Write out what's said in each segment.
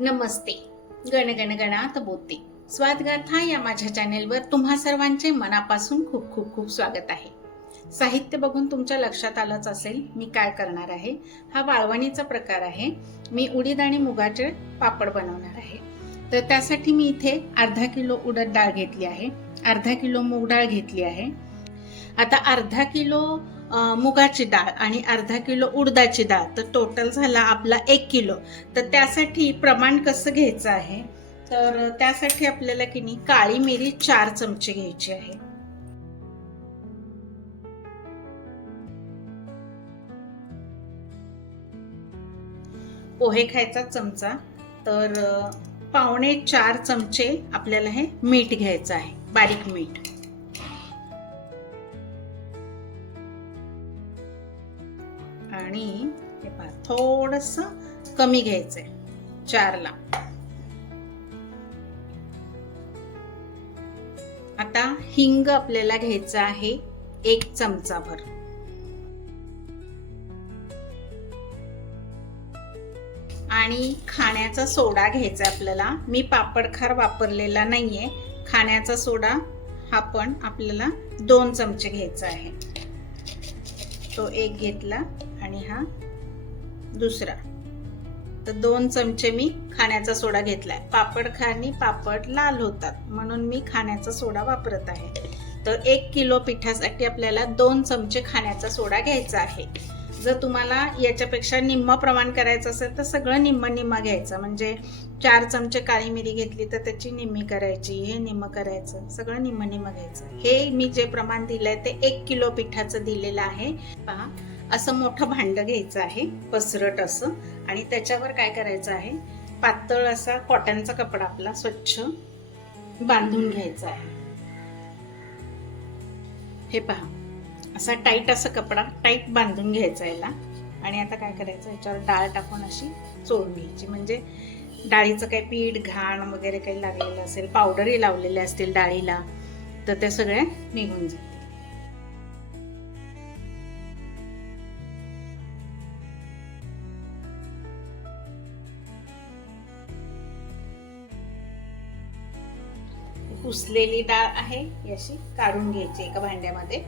नमस्ते. गणगण गणात बोलते. स्वादगाथा या माझ्या चॅनेलवर तुम्हा सर्वांचे मनापासून खूप खूप खूप स्वागत आहे. साहित्य बघून तुमच्या लक्षात आलंच असेल मी काय करणार आहे. हा वाळवणीचा प्रकार आहे. मी उडीद आणि मुगाचे पापड बनवणार आहे. तर त्यासाठी मी इथे अर्धा किलो उडद डाळ घेतली आहे, अर्धा किलो मूग डाळ घेतली आहे. आता अर्धा किलो मुगाची डाळ आणि अर्धा किलो उडदाची डाळ, तर टोटल झाला आपला 1 किलो. तर त्यासाठी प्रमाण कसं घ्यायचं आहे, तर त्यासाठी आपल्याला की नाही काळी मिरी 4 चमचे घ्यायची आहे. पोहे खायचा चमचा, तर 4.25 चमचे आपल्याला हे मीठ घ्यायचं आहे, बारीक मीठ. आणि हे पहा थोडस कमी घ्यायचंय 4 ला. आता हिंग आपल्याला घ्यायचं आहे 1 चमचा भर. आणि खाण्याचा सोडा घ्यायचा आपल्याला. मी पापडखार वापरलेला नाहीये. खाण्याचा सोडा हा पण आपल्याला 2 चमचे घ्यायचा आहे. तो 1 घेतला आणि हा दुसरा, तर 2 चमचे मी खाण्याचा सोडा घेतलाय. पापड खाणी पापड लाल होतात म्हणून मी खाण्याचा सोडा वापरत आहे. तर 1 किलो पिठासाठी आपल्याला 2 चमचे खाण्याचा सोडा घ्यायचा आहे. जर तुम्हाला याच्यापेक्षा निम्म प्रमाण करायचं असेल तर सगळं निम्म निम्म घ्यायचं. म्हणजे 4 चमचे काळी मिरी घेतली तर त्याची निम्मी करायची, हे निम्म करायचं, सगळं निम्म निम्म घ्यायचं. हे मी जे प्रमाण दिलंय ते 1 किलो पिठाचं दिलेलं आहे. पहा, असं मोठं भांड घ्यायचं आहे, पसरट असं. आणि त्याच्यावर काय करायचं आहे, पातळ असा कॉटनचा कपडा आपला स्वच्छ बांधून घ्यायचा आहे. हे पहा, असा टाईट असा कपडा टाईट बांधून घ्यायचा याला. आणि आता काय करायचं, याच्यावर डाळ टाकून अशी चोळून घ्यायची. म्हणजे डाळीचं काही पीठ घाण वगैरे काही लागलेलं असेल, पावडरही लावलेले असतील डाळीला, तर ते सगळे निघून जाईल. पुसलेली डाळ आहे, अशी काढून घ्यायची एका भांड्यामध्ये.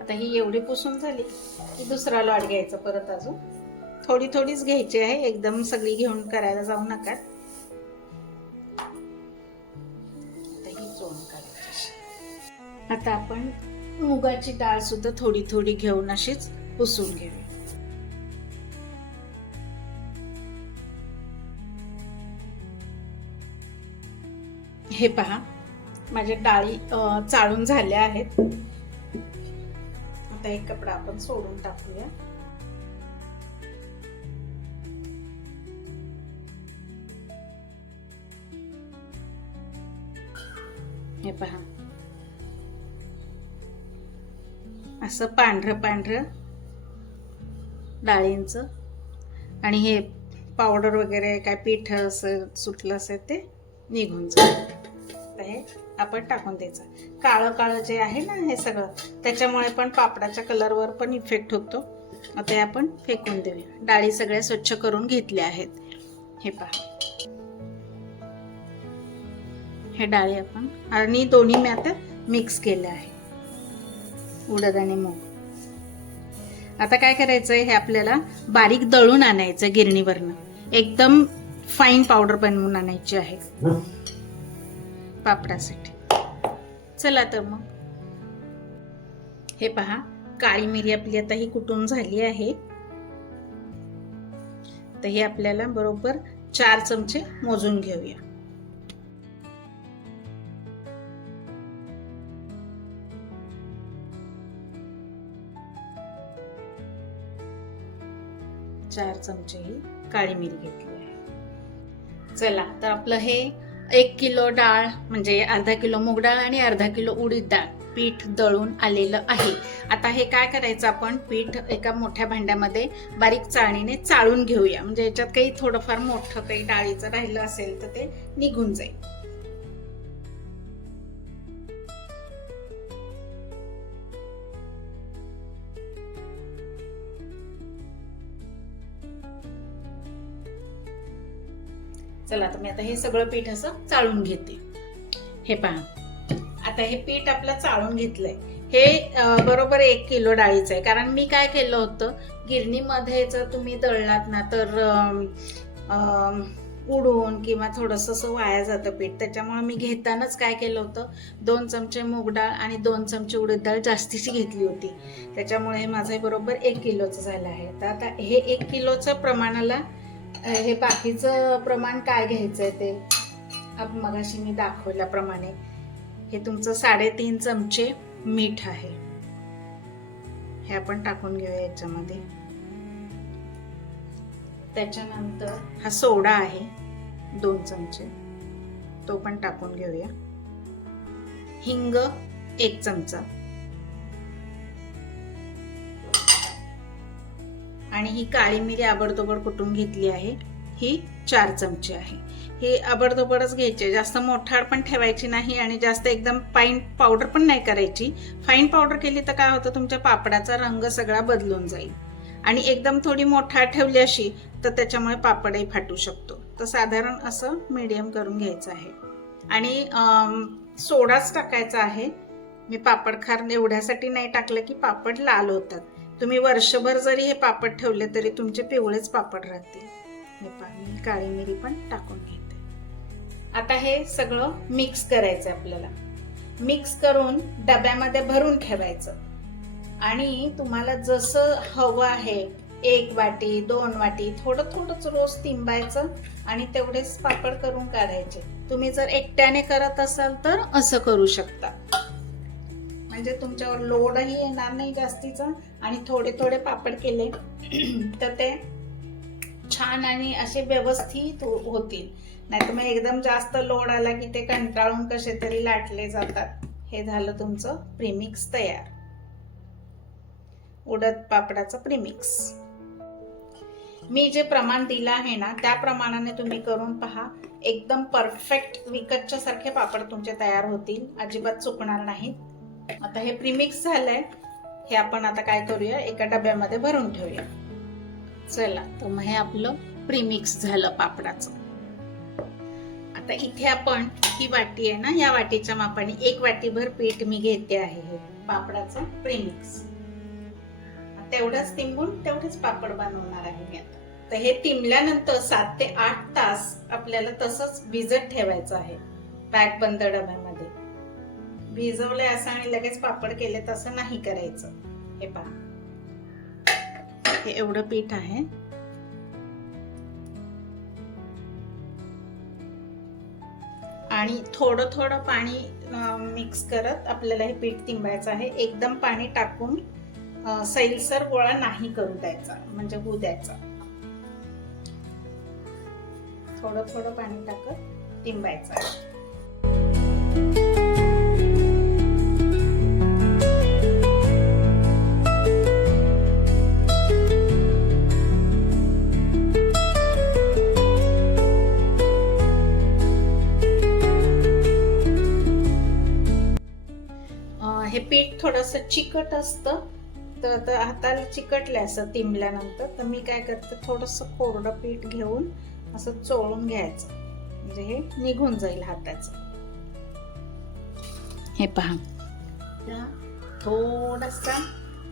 आता ही एवढी पुसून झाली की दुसरा लॉट घ्यायचा परत. अजून थोडी थोडीच घ्यायची आहे, एकदम सगळी घेऊन करायला जाऊ नका. ही चोळून काढायची. आता आपण मुगाची डाळ सुद्धा थोडी थोडी घेऊन अशीच पुसून घेऊया. हे पहा, माझ्या डाळी चाळून झाल्या आहेत. आता एक कपडा आपण सोडून टाकूया. हे पहा, असं पांढरं पांढरं डाळींचं. आणि हे पावडर वगैरे काय पीठ असं सुटलं असेल ते निघून जाईल. हे आपण टाकून द्यायचं. काळं काळं जे आहे ना हे सगळं, त्याच्यामुळे पण पापडाच्या कलरवर पण इफेक्ट होतो. आता हे आपण फेकून देऊया. डाळी सगळ्या स्वच्छ करून घेतल्या आहेत. हे पहा, हे डाळी आपण आणि दोन्ही मी आता मिक्स केले आहे, उडद आणि मूग. आता काय करायचंय, हे आपल्याला बारीक दळून आणायचं गिरणीवरनं. एकदम फाईन पावडर बनवून आणायची आहे पापडासाठी. चला तर मग. हे पहा, काळी मिरी आपली आता ही कुटून झाली आहे. तर हे आपल्याला बरोबर 4 चमचे मोजून घेऊया. चार चमचे ही काळी मिरी घेतली आहे. चला तर आपलं हे 1 किलो डाळ म्हणजे अर्धा किलो मूग डाळ आणि अर्धा किलो उडीद डाळ पीठ दळून आलेलं आहे. आता हे काय करायचं, आपण पीठ एका मोठ्या भांड्यामध्ये बारीक चाळणीने चाळून घेऊया. म्हणजे याच्यात काही थोडंफार मोठं काही डाळीचं राहिलं असेल तर ते निघून जाईल. चला आता मी आता हे सगळं पीठ असं चाळून घेते. हे पहा, आता हे पीठ आपलं चाळून घेतलंय. हे बरोबर 1 किलो डाळीचं आहे. कारण मी काय केलं होतं, गिरणीमध्ये जर तुम्ही दळलात ना तर उडून किंवा थोडंसं असं वाया जातं पीठ. त्याच्यामुळे मी घेतानाच काय केलं होतं, 2 चमचे मूग डाळ आणि 2 चमचे उडीद डाळ जास्तीची घेतली होती. त्याच्यामुळे हे माझं बरोबर 1 किलोचं झालं आहे. तर आता हे 1 किलोचं प्रमाणाला हे बाकीचं प्रमाण काय घ्यायचं आहे ते मगाशी मी दाखवल्याप्रमाणे हे तुमचं 3.5 चमचे मीठ आहे. हे आपण टाकून घेऊया याच्यामध्ये. त्याच्यानंतर हा सोडा आहे 2 चमचे, तो पण टाकून घेऊया. हिंग 1 चमचा आणि ही काळी मिरी आबडतोबड कुटून घेतली आहे, ही 4 चमचे आहे. हे आबडतोबडच घ्यायचे, जास्त मोठाड पण ठेवायची नाही आणि जास्त एकदम फाईन पावडर पण नाही करायची. फाईन पावडर केली तर काय होतं, तुमच्या पापडाचा रंग सगळा बदलून जाईल. आणि एकदम थोडी मोठाड ठेवली अशी तर त्याच्यामुळे पापडही फाटू शकतो. तर साधारण असं मीडियम करून घ्यायचं आहे. आणि सोडाच टाकायचा आहे. मी पापड खार एवढ्यासाठी नाही टाकलं की पापड लाल होतात. तुम्ही वर्षभर जरी हे पापड ठेवले तरी तुमचे पिवळेच पापड राहतील. हे पाणी काळी मिरी पण टाकून घेते. आता हे सगळं मिक्स करायचं आपल्याला. मिक्स करून डब्यामध्ये भरून ठेवायचं. आणि तुम्हाला जसं हवं आहे, 1 वाटी 2 वाटी थोडं थोडंच रोज तिंबायचं आणि तेवढेच पापड करून काढायचे. तुम्ही जर एकट्याने करत असाल तर असं करू शकता, म्हणजे तुमच्यावर लोडही येणार नाही जास्तीचा. आणि थोडे थोडे पापड केले तर ते छान आणि असे व्यवस्थित होतील. नाही तर मग एकदम जास्त लोड आला की ते कंटाळून कसे तरी लाटले जातात. हे झालं तुमचं प्रीमिक्स तयार, उडद पापडाचं प्रीमिक्स. मी जे प्रमाण दिलं आहे ना त्या प्रमाणाने तुम्ही करून पहा. एकदम परफेक्ट विकतच्या सारखे पापड तुमचे तयार होतील, अजिबात चुकणार नाहीत. आता हे प्रीमिक्स झालंय, हे आपण आता काय करूया, एका डब्यामध्ये भरून ठेवूया. चला, तर मग हे आपलं प्रीमिक्स झालं पापडाचं. आता इथे आपण ही वाटी आहे ना, या वाटीच्या मापाने 1 वाटीभर पीठ मी घेते आहे हे पापडाचं प्रीमिक्स. तेवढंच तिंबून तेवढेच पापड बनवणार आहे मी आता. तर हे तिंबल्यानंतर 7 ते 8 तास आपल्याला तसंच भिजत ठेवायचं आहे पॅक बंद डब्यामध्ये. भिजवलंय असं आणि लगेच पापड केले तसं नाही करायचं. हे पहा, हे एवढं पीठ आहे. आणि थोडं थोडं पाणी मिक्स करत आपल्याला हे पीठ तिंबायचं आहे. एकदम पाणी टाकून सैलसर गोळा नाही करू द्यायचा, म्हणजे होऊ द्यायचा. थोडं थोडं पाणी टाकत तिंबायचं आहे. हे पीठ थोडंसं चिकट असतं, तर हाताला चिकटले असं तिंबल्यानंतर. तर मी काय करते, थोडंसं कोरडं पीठ घेऊन असं चोळून घ्यायचं, म्हणजे हे निघून जाईल हाताचं. हे पहा, थोडासा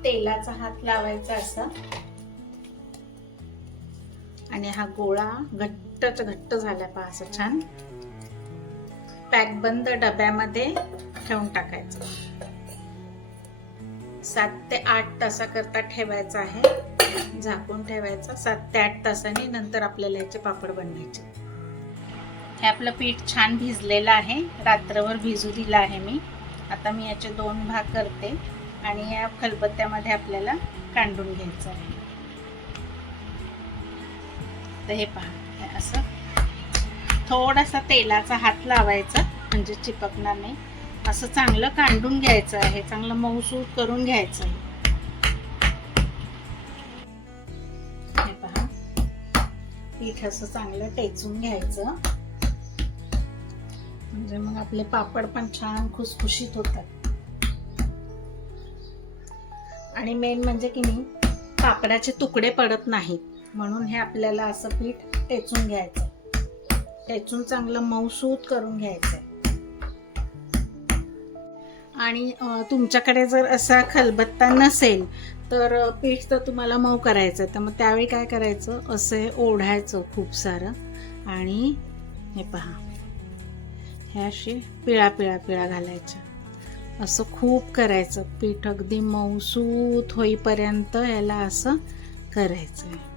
तेलाचा हात लावायचा असा आणि हा गोळा घट्टच घट्ट झाला पहा, असं छान पॅक बंद डब्यामध्ये ठेवून टाकायचं. 7 ते 8 तासाकरता ठेवायचं आहे, झाकून ठेवायचं 7 ते 8 तासांनी. नंतर आपल्याला याचे पापड बनवायचे. हे आपलं पीठ छान भिजलेलं आहे, रात्रभर भिजू दिलं आहे मी. आता मी याचे 2 भाग करते आणि या खलबत्त्यामध्ये आपल्याला कांडून घ्यायचं आहे. तर हे पहा, हे असं थोडासा तेलाचा हात लावायचा म्हणजे चिपकणार नाही. असं चांगलं कांडून घ्यायचं आहे, चांगलं मऊसूत करून घ्यायचं आहे. हे पहा, पीठ असं चांगलं टेचून घ्यायचं, म्हणजे मग आपले पापड पण छान खुसखुशीत होतात. आणि मेन म्हणजे की नाही, पापडाचे तुकडे पडत नाहीत, म्हणून हे आपल्याला असं पीठ टेचून घ्यायचं. टेचून चांगलं मऊसूत करून घ्यायचं आहे. आणि तुमच्याकडे जर असा खलबत्ता नसेल तर पीठ तर तुम्हाला मऊ करायचं, तर मग त्यावेळी काय करायचं, असं ओढायचं खूप सारं आणि हे पहा, हे असे पिळा पिळा पिळा घालायचं, असं खूप करायचं. पीठ अगदी मऊसूत होईपर्यंत याला असं करायचं आहे,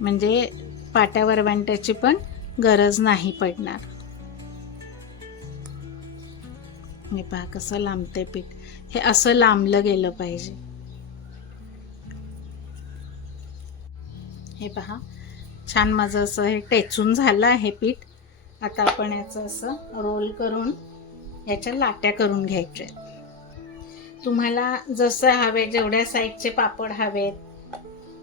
म्हणजे पाट्या वरवंट्याची पण गरज नाही पडणार. हे पहा कसं लांबते पीठ, हे असं लांबलं गेलं पाहिजे. हे पहा छान माझं असं हे टेचून झालं आहे पीठ. आता आपण याचं असं रोल करून याच्या लाट्या करून घ्यायच्या आहेत. तुम्हाला जसं हवे, जेवढ्या साईजचे पापड हवेत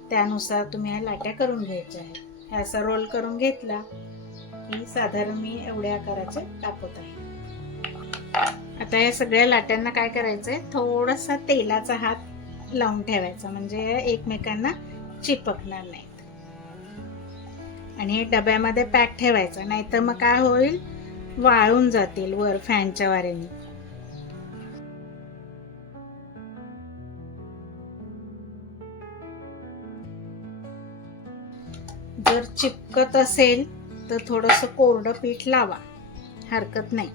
त्यानुसार तुम्ही ह्या लाट्या करून घ्यायच्या आहेत. हे असं रोल करून घेतला की साधारण मी एवढ्या आकाराचे टाकत आहे. आता या सगळ्या लाट्यांना काय करायचंय, थोडासा तेलाचा हात लावून ठेवायचा, म्हणजे एकमेकांना चिपकणार नाहीत. आणि हे डब्यामध्ये पॅक ठेवायचं, नाहीतर मग काय होईल, वाळून जातील वर फॅनच्या वाऱ्याने. जर चिपकत असेल तर थोडंसं कोरडं पीठ लावा, हरकत नाही.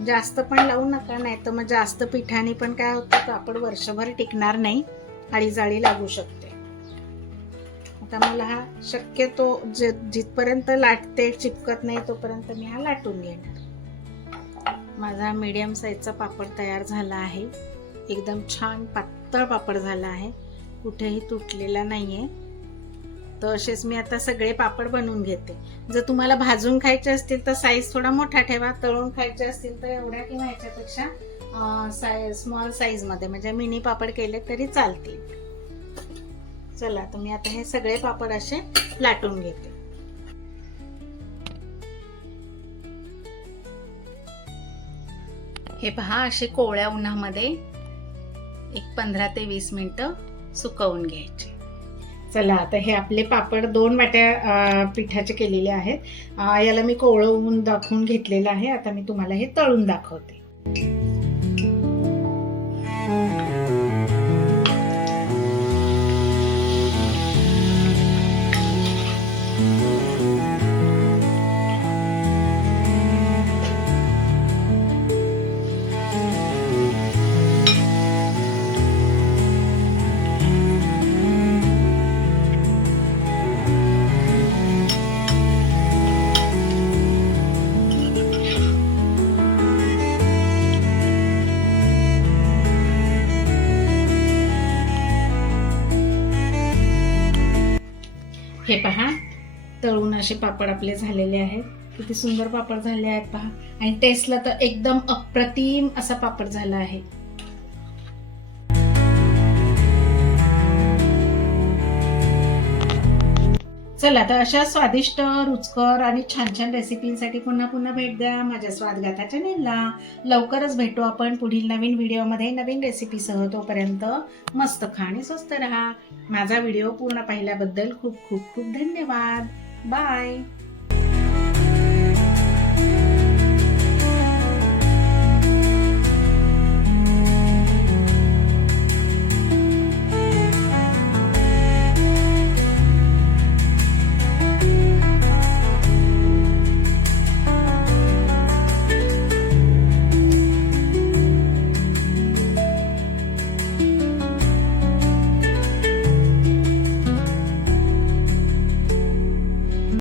जास्त पण लावू नका, नाही तर मग जास्त पिठाने पण काय होतं, कापड वर्षभर टिकणार नाही, आळी जाळी लागू शकते. आता मला हा शक्यतो जिथपर्यंत लाटते चिपकत नाही तोपर्यंत मी हा लाटून घेणार. माझा मीडियम साईजचा पापड तयार झाला आहे. एकदम छान पातळ पापड झाला आहे, कुठेही तुटलेला नाहीये. तर असेच मी आता सगळे पापड बनवून घेते. जर तुम्हाला भाजून खायचे असतील तर साईज थोडा मोठा ठेवा, तळून खायचे असतील तर एवढ्या किंवा ह्याच्यापेक्षा स्मॉल साईज मध्ये, म्हणजे मिनी पापड केले तरी चालतील. चला तर मी आता हे सगळे पापड असे लाटून घेते. हे पहा, असे कोवळ्या उन्हामध्ये एक 15 ते 20 मिनिटं सुकवून घ्यायचे. चला आता हे आपले पापड 2 वाट्या पिठाचे केलेले आहेत. याला मी कोवळं ऊन दाखवून घेतलेलं आहे. आता मी तुम्हाला हे तळून दाखवते. हे पहा, तळून असे पापड आपले झालेले आहेत. किती सुंदर पापड झाले आहेत पहा, आणि टेस्टला तर एकदम अप्रतिम असा पापड झाला आहे. चला तर अशा स्वादिष्ट, रुचकर आणि छान छान रेसिपींसाठी पुन्हा पुन्हा भेट द्या माझ्या स्वादगाथा चॅनेलला. लवकरच भेटू आपण पुढील नवीन व्हिडिओमध्ये नवीन रेसिपीसह. तोपर्यंत मस्त खा आणि स्वस्त राहा. माझा व्हिडिओ पूर्ण पाहिल्याबद्दल खूप खूप खूप धन्यवाद. बाय.